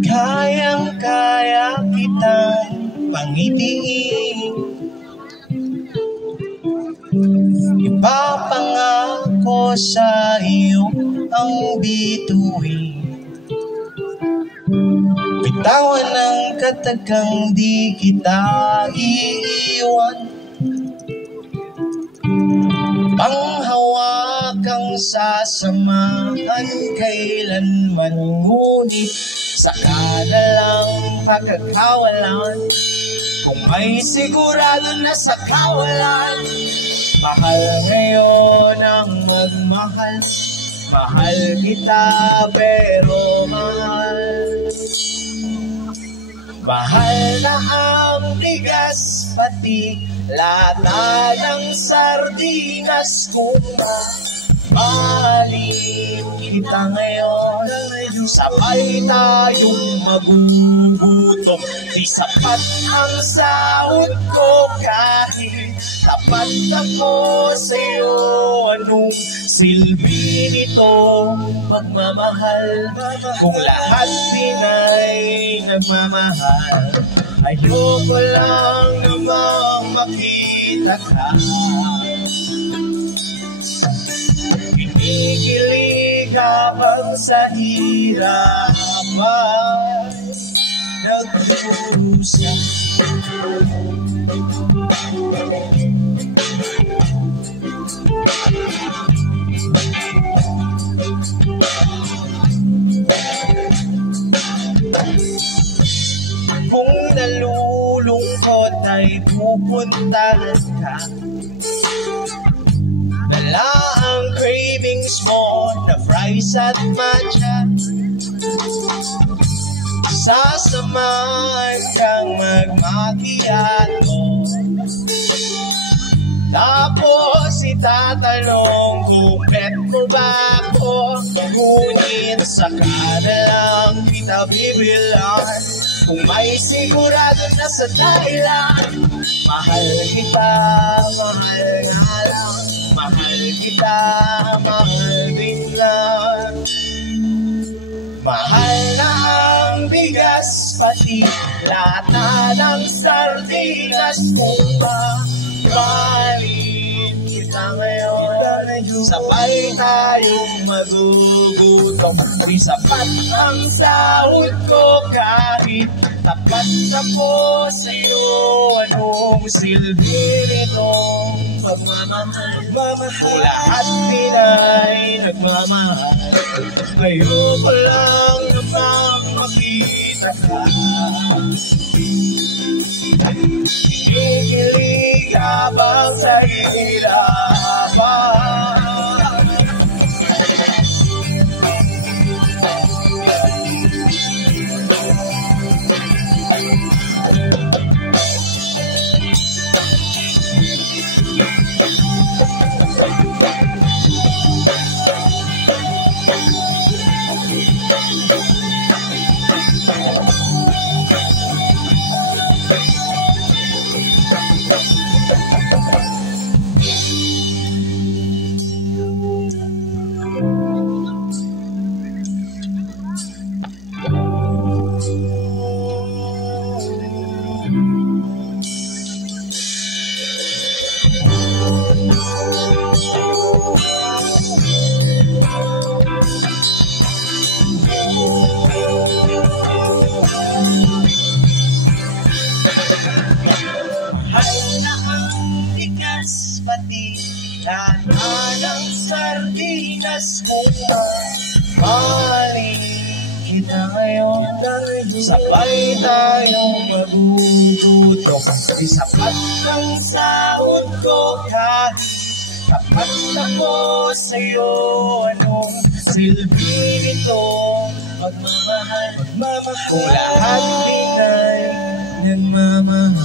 Kayang-kaya kitang pangitiin, ipapangako sa iyo ang bituin. Bitawan ng katagang di kita iiwan, panghawakang sasamahan kailanman, ngunit sa kadalang pagkakawalan, kung may sigurado na sa kawalan, mahal ngayon ang magmahal. Mahal kita pero mahal. Mahal na ang bigas, pati lata ng sardinas. Kung mahalin kita ngayon, sabay tayong magugutom. Di sapat ang sahod ko kahit tapat ako sa'yo. Anong silbi nitong pagmamahal kung lahat din ay nagmamahal? Ayoko lang namang makita ka kinikilig habang sa hirapan nagdurusa. Kung nalulungkot ay pupuntahan ka, dala ang cravings mo na fries at matcha. Sasamahan kang magmakiato, tapos itatanong kung bet mo ba ako. Ngunit saka na lang kita bibilang, kung may sigurado na sa dahilan. Mahal kita, mahal nga lang. Mahal kita, mahal din lang. Mahal na ang bigas, pati lata ng sardinas. Kung mahalin kita ngayon, sabay tayong magugutom. Di sapat ang sahod ko kahit tapat ako sa'yo. Anong silbi nitong pagmamahal kung lahat din ay nagmamahal? Ayoko lang namang makita ka kinikilig habang sa hirapan. Lata ng sardinas. Kung mahalin kita ngayon, sabay tayong magugutom. Di sapat ng sahod ko kahit tapat ako sa'yo. Anong silbi nito pagmamahal kung lahat din ay nagmamahal?